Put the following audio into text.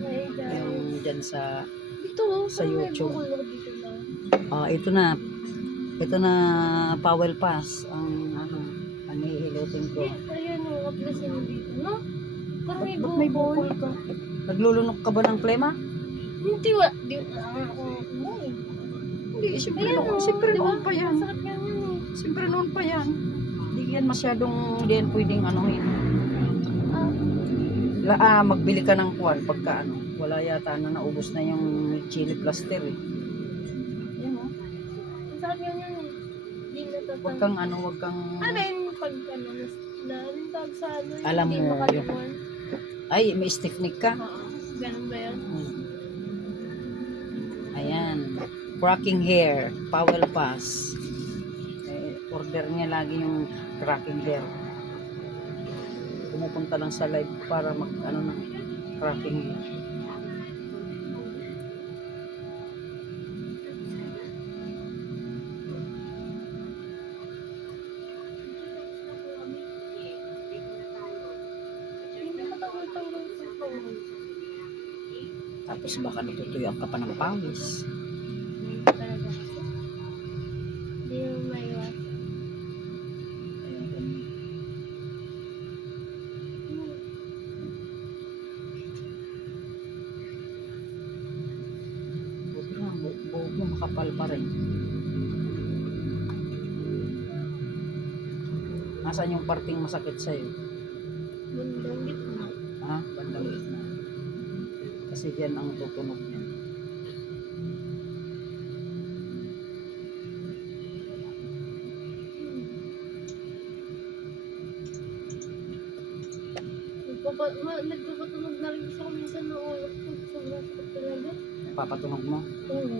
Yung dyan sa Sa YouTube. dito lang. Ito na Powell Pass ang hihilutin ko. Ayan o, kaplasin dito, no? Parang may Ba't may bukol ka? Naglulunok ka ba ng plema? Hindi wa. Di ako. Hindi, siyempre Ayan o. siyempre noon pa yan. Masakit yan yun eh. Siyempre noon pa yan. Hindi yan masyadong, hindi yan pwedeng anuhin. Magbili ka ng kuwan pagka wala yata naubos na yung chili plaster eh. Yan o. Masakit yan yun eh. Di natatang. Huwag kang huwag kang... Ano yung pag tawag sa Alam hindi mo, makalimuan? Ay, may stiff neck ka? Oo. Ganun ba yan? Ayan. Cracking hair. Powell Pass. Order niya lagi yung cracking hair. Pumupunta lang sa live para ng cracking hair. Hindi matanggal-tanggal sa phone. Tapos baka natutuyang ka pa ng pawis. Talaga. Hindi mo maiwas. Ayan, ganun. Buti nga, buhok mo makapal pa rin. Nasaan yung parting masakit sa'yo? Bundong gitna. Bandang gitna. Kasi yan ang tutunog niya. Nagpapatunog na rin sa minsan ng ulo ko. Sobrang sakit talaga. Papatunog mo? Oo.